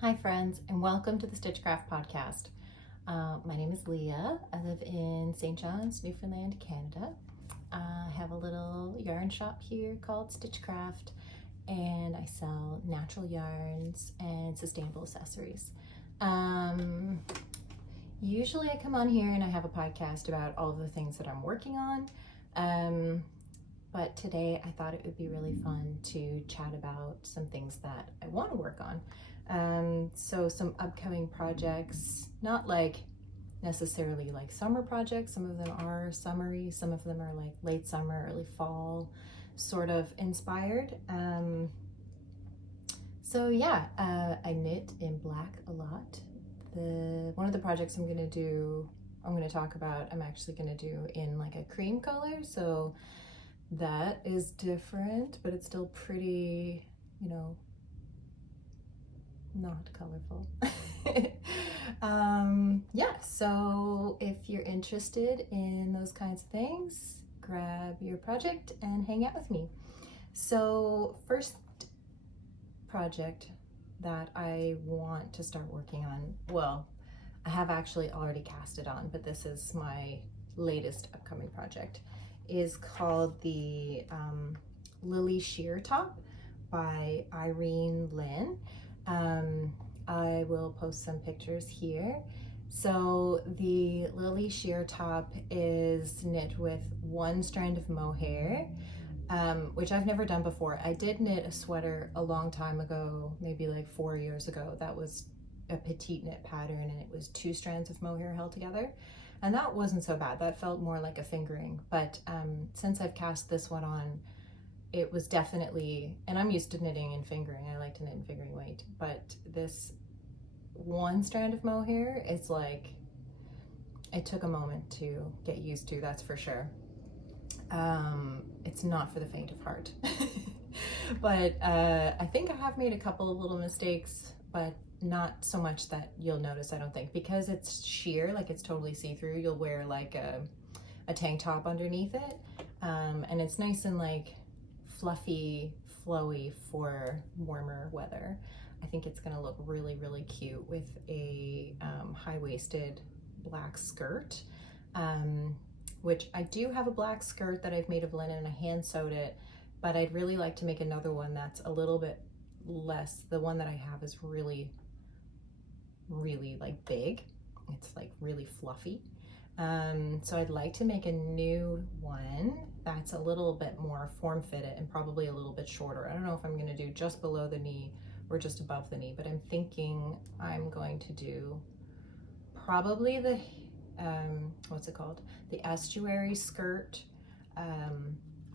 Hi friends, and welcome to the Stitch Cræft Podcast. My name is Leah. I live in St. John's, Newfoundland, Canada. I have a little yarn shop here called Stitch Cræft, and I sell natural yarns and sustainable accessories. Usually I come on here and I have a podcast about all of the things that I'm working on. But today I thought it would be really fun to chat about some things that I want to work on. So some upcoming projects, not like necessarily like summer projects. Some of them are summery, some of them are like late summer, early fall sort of inspired. I knit in black a lot. One of the projects I'm going to talk about, I'm actually going to do in like a cream color. So that is different, but it's still pretty, not colorful. So if you're interested in those kinds of things, grab your project and hang out with me. So first project that I want to start working on, well, I have actually already cast it on, but this is my latest upcoming project, is called the Lily Sheer Top by Irene. I will post some pictures here. So the Lily Sheer Top is knit with one strand of mohair, which I've never done before. I did knit a sweater a long time ago, maybe like 4 years ago. That was a petite knit pattern and it was 2 strands of mohair held together. And that wasn't so bad. That felt more like a fingering. But since I've cast this one on, it was definitely, and I'm used to knitting and fingering. I like to knit and fingering weight, but this one strand of mohair is like, it took a moment to get used to, that's for sure. It's not for the faint of heart. But I think I have made a couple of little mistakes, but not so much that you'll notice, I don't think, because it's sheer, like it's totally see-through. You'll wear like a tank top underneath it, and it's nice and like fluffy, flowy for warmer weather. I think it's gonna look really, really cute with a high-waisted black skirt, which I do have a black skirt that I've made of linen and I hand sewed it, but I'd really like to make another one that's a little bit less. The one that I have is really, really like big. It's like really fluffy. So I'd like to make a new one that's a little bit more form-fitted and probably a little bit shorter. I don't know if I'm going to do just below the knee or just above the knee, but I'm thinking I'm going to do probably the, what's it called? The Estuary skirt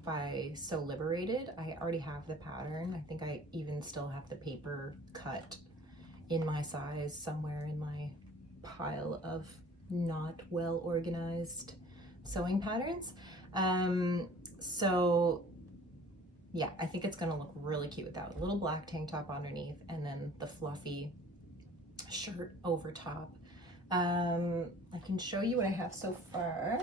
by So Liberated. I already have the pattern. I think I even still have the paper cut in my size somewhere in my pile of not well organized sewing patterns. So yeah, I think it's gonna look really cute with that little black tank top underneath and then the fluffy shirt over top. I can show you what I have so far.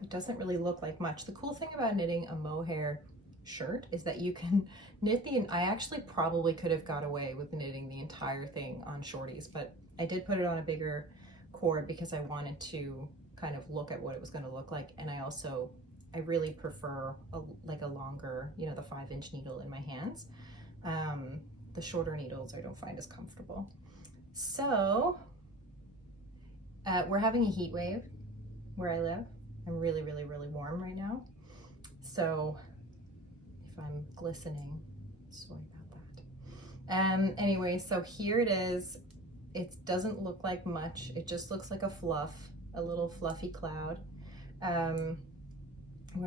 It doesn't really look like much. The cool thing about knitting a mohair shirt is that you can knit I actually probably could have got away with knitting the entire thing on shorties, but I did put it on a bigger cord because I wanted to kind of look at what it was going to look like. And I really prefer like a longer, the 5-inch needle in my hands. The shorter needles I don't find as comfortable. So we're having a heat wave where I live. I'm really, really, really warm right now. So if I'm glistening, sorry about that. Anyway, so here it is. It doesn't look like much. It just looks like a little fluffy cloud. Where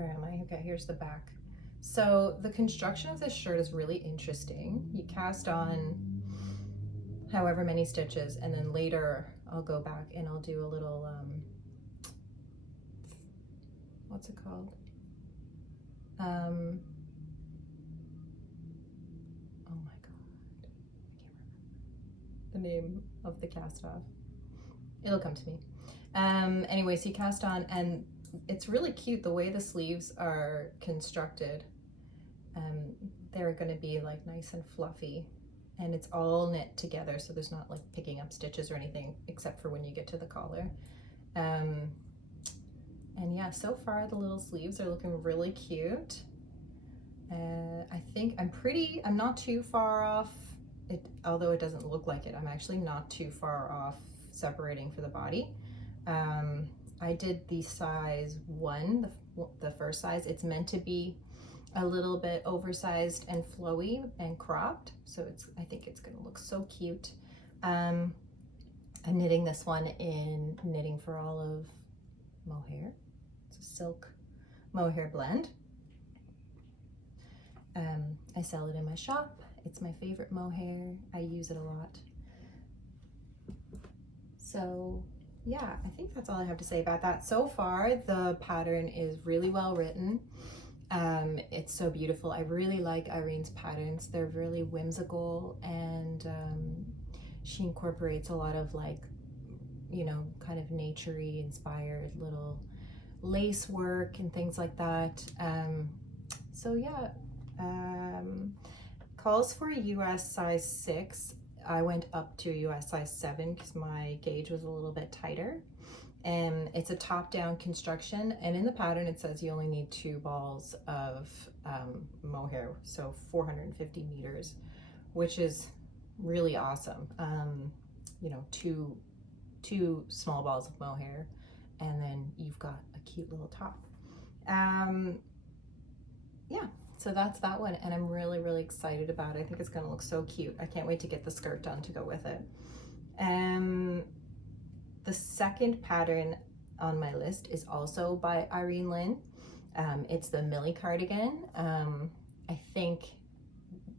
am I? Okay, here's the back. So the construction of this shirt is really interesting. You cast on however many stitches, and then later I'll go back and I'll do a little, what's it called? Oh my God, I can't remember the name of the cast off. It'll come to me. Anyway, so you cast on, and it's really cute the way the sleeves are constructed. they're going to be like nice and fluffy, and it's all knit together, so there's not like picking up stitches or anything except for when you get to the collar. And yeah, so far the little sleeves are looking really cute. I think I'm not too far off it, although it doesn't look like it. I'm actually not too far off separating for the body. I did the size 1, the first size. It's meant to be a little bit oversized and flowy and cropped, so I think it's gonna look so cute. I'm knitting this one in Knitting for Olive mohair. It's a silk mohair blend. I sell it in my shop. It's my favorite mohair. I use it a lot. So yeah, I think that's all I have to say about that. So far, the pattern is really well written. It's so beautiful. I really like Irene's patterns. They're really whimsical, and she incorporates a lot of like, you know, kind of nature-y inspired little lace work and things like that. So yeah, calls for a US size 6. I went up to a US size 7 because my gauge was a little bit tighter. And it's a top-down construction, and in the pattern it says you only need 2 balls of mohair, so 450 meters, which is really awesome. You know, two small balls of mohair, and then you've got a cute little top. Yeah, so that's that one, and I'm really, really excited about it. I think it's gonna look so cute. I can't wait to get the skirt done to go with it. The second pattern on my list is also by Irene Lynn. It's the Millie Cardigan. I think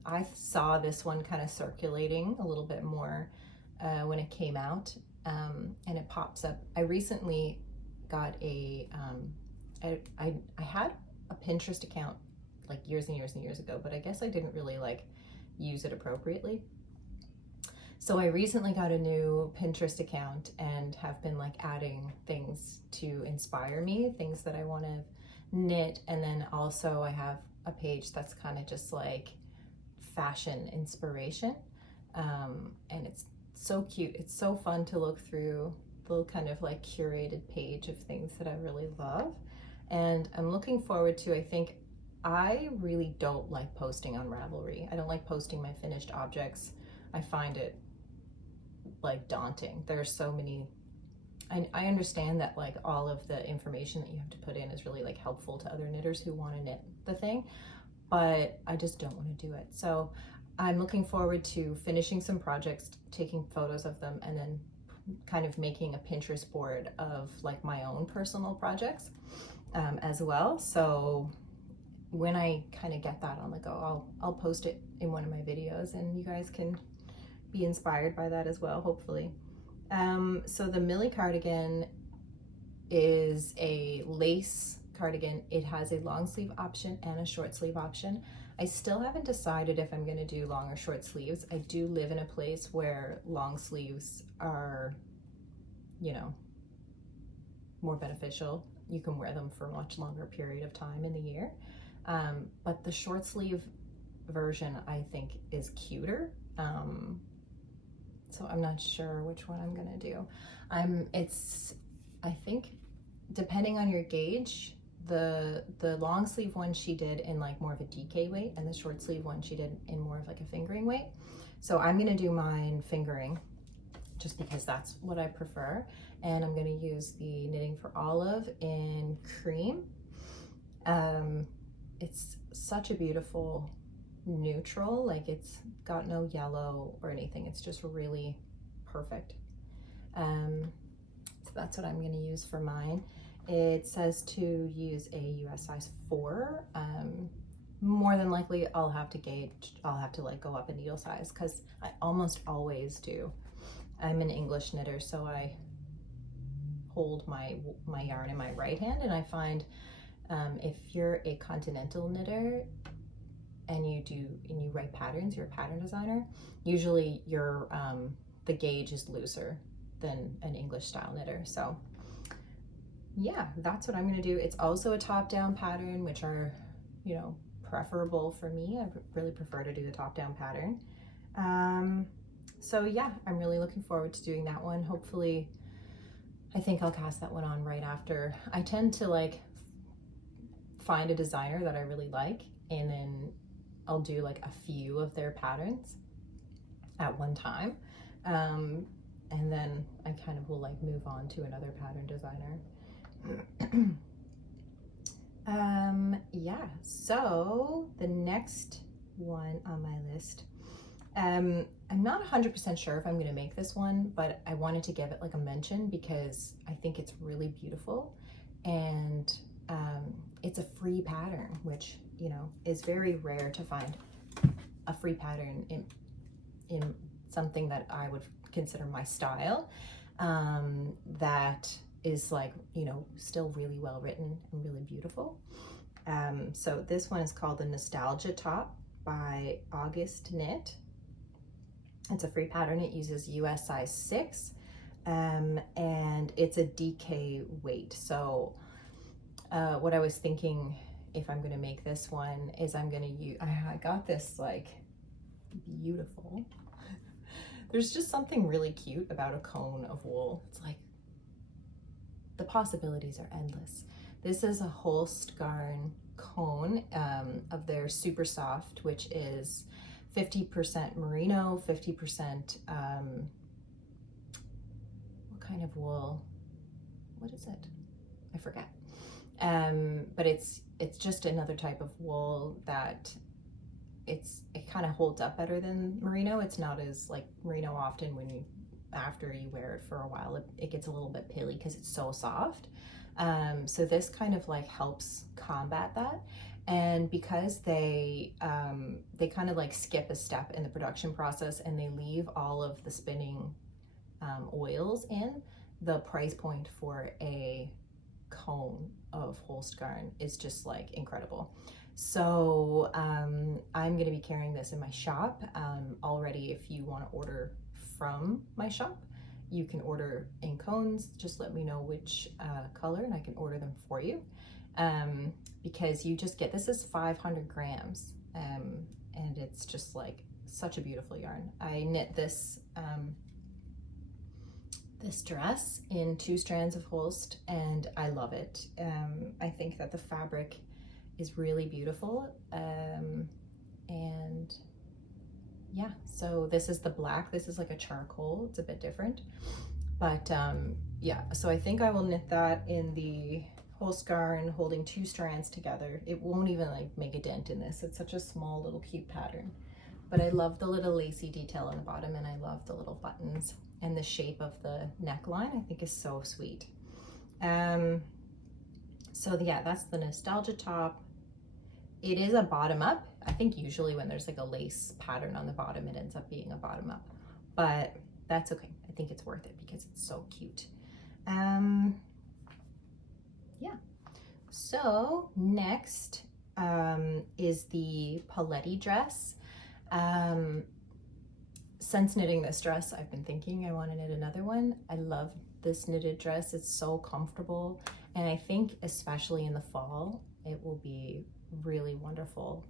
I saw this one kind of circulating a little bit more when it came out, and it pops up. I recently got I had a Pinterest account like years and years and years ago, but I guess I didn't really like use it appropriately. So I recently got a new Pinterest account and have been like adding things to inspire me, things that I want to knit. And then also I have a page that's kind of just like fashion inspiration. And it's so cute. It's so fun to look through the kind of like curated page of things that I really love. And I'm looking forward to, I think, I really don't like posting on Ravelry. I don't like posting my finished objects. I find it like daunting. There's so many, I understand that like all of the information that you have to put in is really like helpful to other knitters who want to knit the thing, but I just don't want to do it. So I'm looking forward to finishing some projects, taking photos of them, and then kind of making a Pinterest board of like my own personal projects as well. So when I kind of get that on the go, I'll post it in one of my videos, and you guys can be inspired by that as well, hopefully. So the Millie cardigan is a lace cardigan. It has a long sleeve option and a short sleeve option. I still haven't decided if I'm gonna do long or short sleeves. I do live in a place where long sleeves are, you know, more beneficial. You can wear them for a much longer period of time in the year. But the short sleeve version I think is cuter. So I'm not sure which one I'm gonna do. I think depending on your gauge, the long sleeve one she did in like more of a DK weight, and the short sleeve one she did in more of like a fingering weight. So I'm gonna do mine fingering just because that's what I prefer. And I'm gonna use the Knitting for Olive in cream. It's such a beautiful neutral, like it's got no yellow or anything. It's just really perfect. So that's what I'm going to use for mine. It says to use a US size 4. More than likely I'll have to like go up a needle size, because I almost always do. I'm an English knitter, so I hold my yarn in my right hand, and I find if you're a continental knitter and you write patterns, you're a pattern designer, usually your the gauge is looser than an English style knitter. So yeah, that's what I'm going to do. It's also a top-down pattern, which are, you know, preferable for me. I really prefer to do a top-down pattern. So yeah, I'm really looking forward to doing that one. Hopefully, I think I'll cast that one on right after. I tend to like find a designer that I really like, and then I'll do like a few of their patterns at one time. And then I kind of will like move on to another pattern designer. Yeah, so the next one on my list, I'm not 100% sure if I'm going to make this one, but I wanted to give it like a mention because I think it's really beautiful, and it's a free pattern, which, you know, is very rare to find a free pattern in something that I would consider my style, that is like, you know, still really well written and really beautiful. So this one is called the Nostalgia Top by Auguste Knit. It's a free pattern. It uses US size 6, and it's a DK weight. So what I was thinking, if I'm going to make this one, is I'm going to use, I got this like beautiful, there's just something really cute about a cone of wool. It's like, the possibilities are endless. This is a Holst Garn cone of their Super Soft, which is 50% merino, 50%, what kind of wool? What is it? I forget. But it's just another type of wool that it kind of holds up better than merino. It's not as like merino often when after you wear it for a while, it gets a little bit pilly because it's so soft. So this kind of like helps combat that. And because they kind of like skip a step in the production process and they leave all of the spinning oils in, the price point for a cone of Holst Garn is just like incredible. So I'm going to be carrying this in my shop already. If you want to order from my shop, you can order in cones. Just let me know which color and I can order them for you, because you just get, this is 500 grams, and it's just like such a beautiful yarn. I knit this this dress in 2 strands of Holst, and I love it. I think that the fabric is really beautiful, and yeah, so this is the black. This is like a charcoal. It's a bit different, but yeah, so I think I will knit that in the Holst Garn, holding 2 strands together. It won't even like make a dent in this. It's such a small little cute pattern, but I love the little lacy detail on the bottom, and I love the little buttons, and the shape of the neckline I think is so sweet. So yeah, that's the Nostalgia Top. It is a bottom up. I think usually when there's like a lace pattern on the bottom, it ends up being a bottom up, but that's okay. I think it's worth it because it's so cute. Yeah. So next is the Paletti dress. Since knitting this dress, I've been thinking I want to knit another one. I love this knitted dress. It's so comfortable, and I think especially in the fall, it will be really wonderful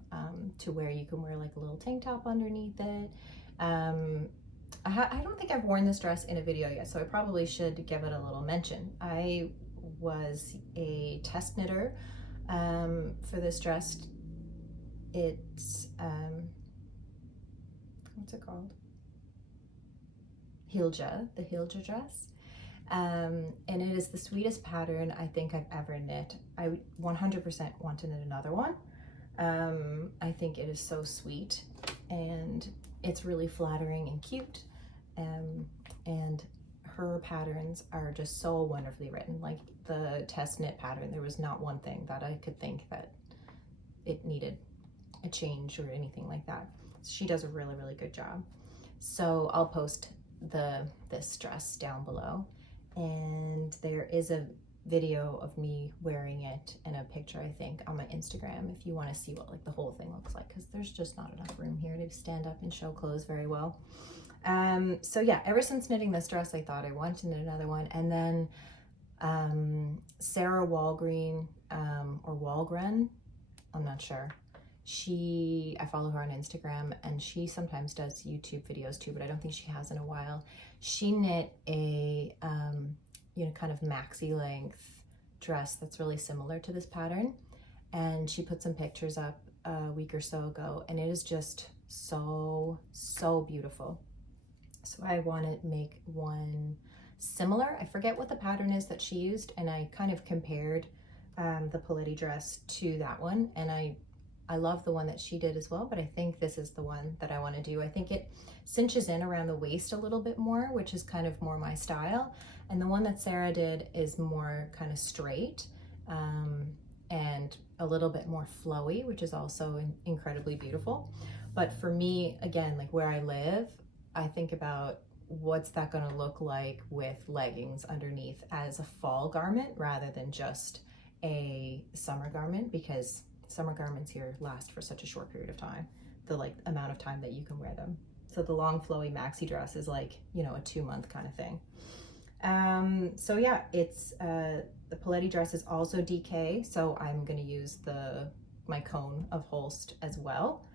to wear. You can wear like a little tank top underneath it. I don't think I've worn this dress in a video yet, so I probably should give it a little mention. I was a test knitter for this dress. It's what's it called? Hilja, the Hilja dress. And it is the sweetest pattern I think I've ever knit. I 100% want to knit another one. I think it is so sweet, and it's really flattering and cute. And her patterns are just so wonderfully written. Like the test knit pattern, there was not one thing that I could think that it needed a change or anything like that. She does a really, really good job. So I'll post this dress down below, and there is a video of me wearing it and a picture, I think, on my Instagram if you want to see what like the whole thing looks like, because there's just not enough room here to stand up and show clothes very well. So yeah, ever since knitting this dress, I thought I wanted to knit another one. And then Sara Wallgren, or Wallgren, I'm not sure. I follow her on Instagram, and she sometimes does YouTube videos too, but I don't think she has in a while. She knit a, kind of maxi length dress that's really similar to this pattern. And she put some pictures up a week or so ago, and it is just so beautiful. So I want to make one similar. I forget what the pattern is that she used, and I kind of compared the Petti dress to that one, and I love the one that she did as well, but I think this is the one that I want to do. I think it cinches in around the waist a little bit more, which is kind of more my style, and the one that Sara did is more kind of straight and a little bit more flowy, which is also incredibly beautiful. But for me, again, like where I live, I think about what's that going to look like with leggings underneath as a fall garment rather than just a summer garment, because summer garments here last for such a short period of time, the like amount of time that you can wear them. So the long flowy maxi dress is like, a 2-month kind of thing. So yeah, it's the Paletti dress is also DK, so I'm going to use my cone of Holst as well,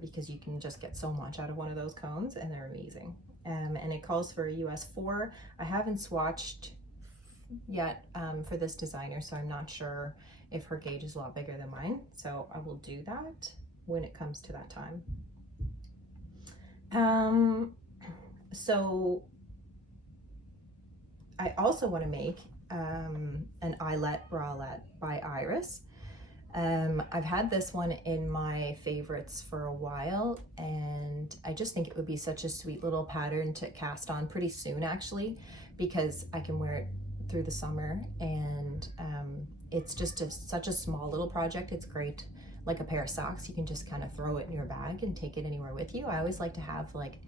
because you can just get so much out of one of those cones, and they're amazing. And it calls for a US 4. I haven't swatched yet for this designer, so I'm not sure if her gauge is a lot bigger than mine, so I will do that when it comes to that time. So I also want to make an Eyelet bralette by Iris. I've had this one in my favorites for a while, and I just think it would be such a sweet little pattern to cast on pretty soon, actually, because I can wear it through the summer, and it's just such a small little project. It's great like a pair of socks. You can just kind of throw it in your bag and take it anywhere with you. I always like to have like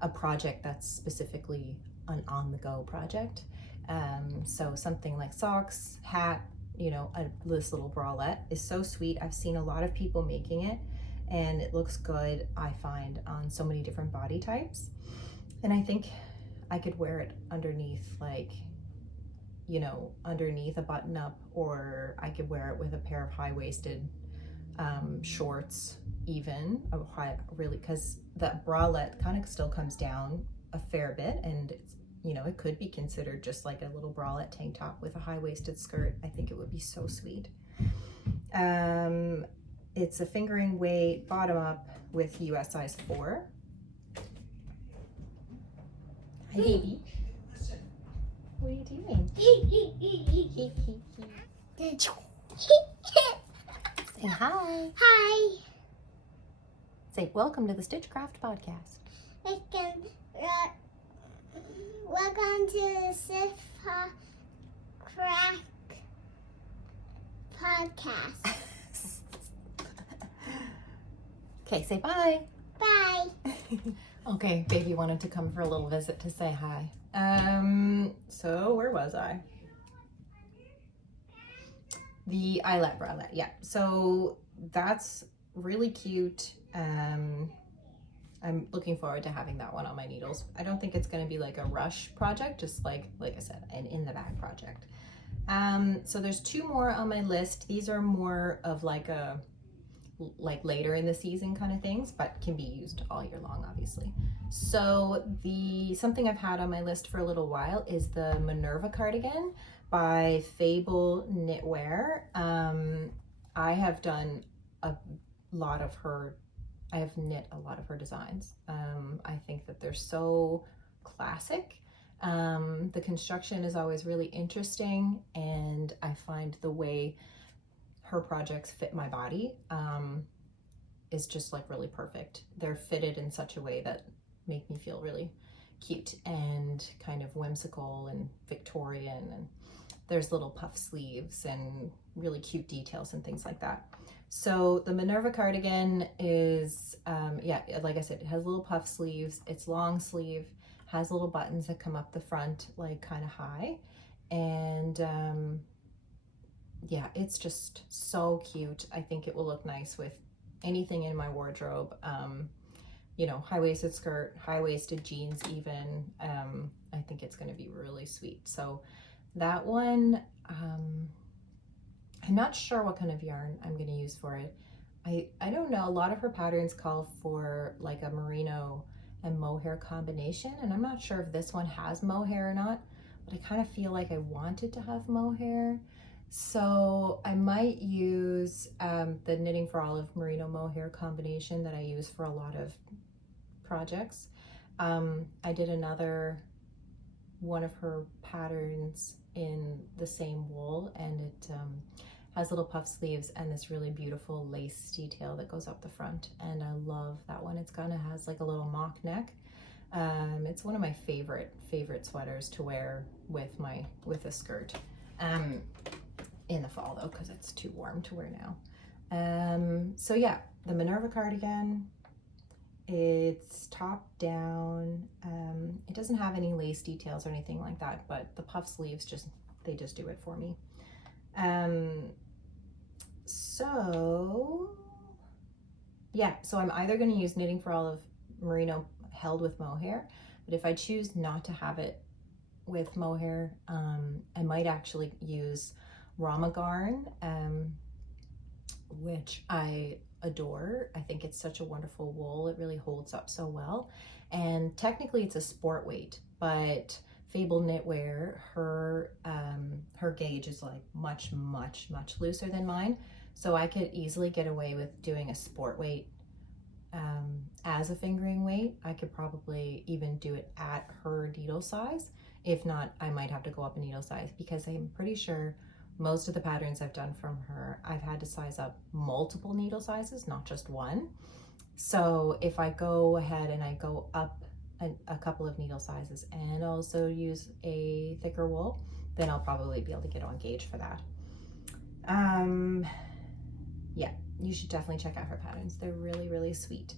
a project that's specifically an on-the-go project. So something like socks, hat, this little bralette is so sweet. I've seen a lot of people making it, and it looks good, I find, on so many different body types. And I think I could wear it underneath, like, underneath a button up, or I could wear it with a pair of high-waisted shorts, even really, because that bralette kind of still comes down a fair bit, and it's, it could be considered just like a little bralette tank top with a high-waisted skirt. I think it would be so sweet. It's a fingering weight bottom up with US size 4. Hi, baby. What are you doing? Say hi. Hi. Say welcome to the Stitch Cræft Podcast. Welcome to the Stitch Cræft Podcast. Okay, say bye. Bye. Okay, baby wanted to come for a little visit to say hi. So where was I? The Eyelet bralette, yeah. So that's really cute. I'm looking forward to having that one on my needles. I don't think it's going to be like a rush project, just like I said, an in the bag project. So there's 2 more on my list. These are more of like later in the season kind of things, but can be used all year long, obviously. So something I've had on my list for a little while is the Minerva cardigan by Fable Knitwear. I have done a lot of her. I have knit a lot of her designs. I think that they're so classic. The construction is always really interesting, and I find the way her projects fit my body is just like really perfect. They're fitted in such a way that make me feel really cute and kind of whimsical and Victorian, and there's little puff sleeves and really cute details and things like that. So the Minerva cardigan is, like I said, it has little puff sleeves. It's long sleeve, has little buttons that come up the front, like kind of high. And yeah, it's just so cute. I think it will look nice with anything in my wardrobe. High-waisted skirt, high-waisted jeans even. I think it's going to be really sweet. So that one, I'm not sure what kind of yarn I'm going to use for it. I don't know, a lot of her patterns call for like a merino and mohair combination, and I'm not sure if this one has mohair or not, but I kind of feel like I wanted to have mohair. So I might use the Knitting for Olive merino mohair combination that I use for a lot of projects. I did another one of her patterns in the same wool, and it has little puff sleeves and this really beautiful lace detail that goes up the front, and I love that one. It's kind of has like a little mock neck. It's one of my favorite sweaters to wear with a skirt in the fall though, because it's too warm to wear now. So yeah, the Minerva cardigan, it's top down. It doesn't have any lace details or anything like that, but the puff sleeves they just do it for me. So yeah, so I'm either going to use Knitting for Olive merino held with mohair, but if I choose not to have it with mohair, I might actually use Rama Garn, which I adore. I think it's such a wonderful wool. It really holds up so well, and technically it's a sport weight, but Fable Knitwear, her gauge is like much looser than mine, so I could easily get away with doing a sport weight as a fingering weight. I could probably even do it at her needle size. If not, I might have to go up a needle size, because I'm pretty sure most of the patterns I've done from her, I've had to size up multiple needle sizes, not just one. So if I go ahead and I go up a couple of needle sizes and also use a thicker wool, then I'll probably be able to get on gauge for that. Yeah, you should definitely check out her patterns. They're really sweet.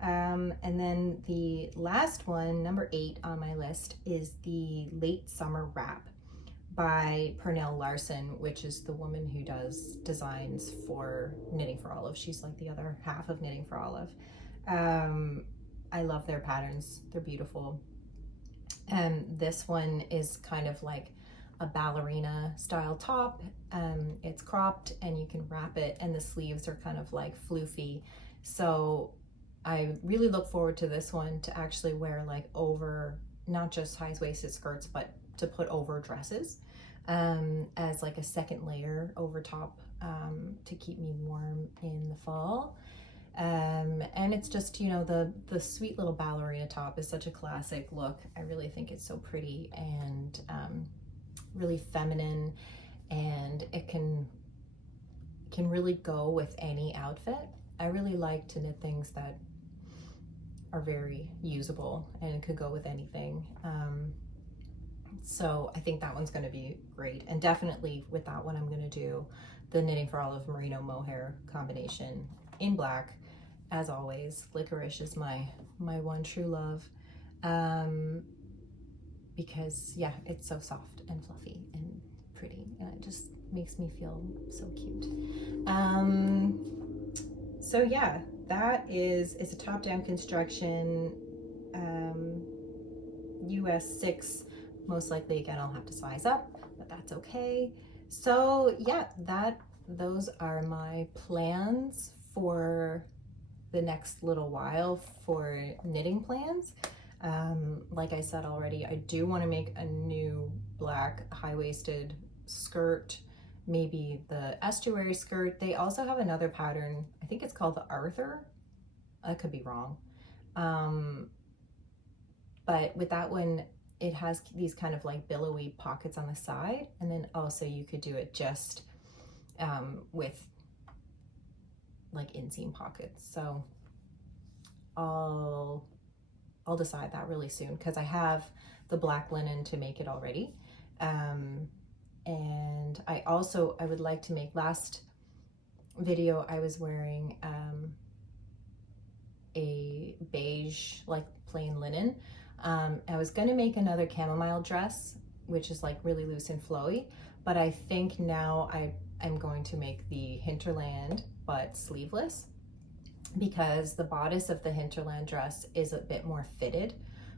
And then the last one, number 8 on my list, is the Late Summer Wrap by Pernille Larsen, which is the woman who does designs for Knitting for Olive. She's like the other half of Knitting for Olive. I love their patterns. They're beautiful. This one is kind of like a ballerina style top. It's cropped and you can wrap it, and the sleeves are kind of like floofy. So I really look forward to this one to actually wear like over, not just high-waisted skirts, but to put over dresses as like a second layer over top to keep me warm in the fall. And it's just, you know, the sweet little ballerina top is such a classic look. I really think it's so pretty and really feminine, and it can really go with any outfit. I really like to knit things that are very usable and it could go with anything. So I think that one's going to be great, and definitely with that one I'm going to do the Knitting for Olive merino mohair combination in black. As always, licorice is my one true love, because yeah, it's so soft and fluffy and pretty, and it just makes me feel so cute. So yeah, it's a top-down construction, US 6. Most likely, again, I'll have to size up, but that's okay. So yeah, those are my plans for the next little while for knitting plans. Like I said already, I do want to make a new black high-waisted skirt, maybe the Estuary skirt. They also have another pattern, I think it's called the Arthur. I could be wrong. But with that one, it has these kind of like billowy pockets on the side, and then also you could do it just with like inseam pockets. So I'll decide that really soon, because I have the black linen to make it already. And I would like to make, last video I was wearing a beige like plain linen. I was gonna make another chamomile dress, which is like really loose and flowy, but I think now I'm going to make the Hinterland but sleeveless, because the bodice of the Hinterland dress is a bit more fitted,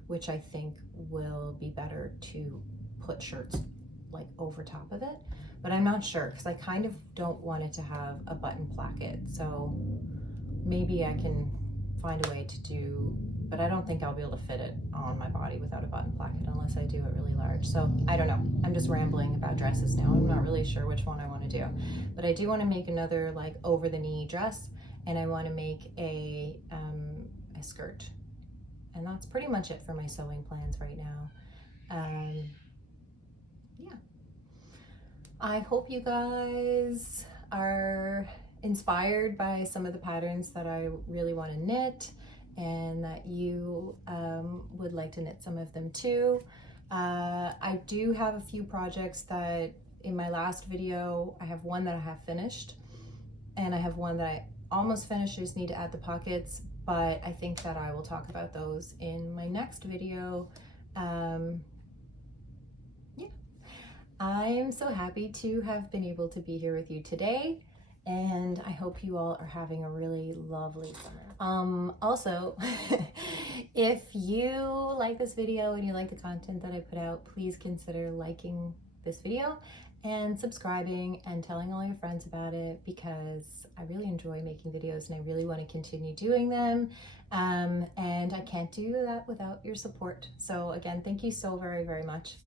which I think will be better to put shirts like over top of it. but I'm not sure because I kind of don't want it to have a button placket. So maybe I can find a way to do, but I don't think I'll be able to fit it on my body without a button placket unless I do it really large. So I don't know. I'm just rambling about dresses now. I'm not really sure which one I want to do, but I do want to make another like over the knee dress, and I want to make a skirt, and that's pretty much it for my sewing plans right now. Yeah, I hope you guys are inspired by some of the patterns that I really want to knit, and that you would like to knit some of them too. I do have a few projects that in my last video, I have one that I have finished, and I have one that I almost finished, just need to add the pockets, but I think that I will talk about those in my next video. Yeah, I'm so happy to have been able to be here with you today, and I hope you all are having a really lovely summer. Also, if you like this video and you like the content that I put out, please consider liking this video and subscribing and telling all your friends about it, because I really enjoy making videos and I really want to continue doing them. And I can't do that without your support. So again, thank you so very, very much.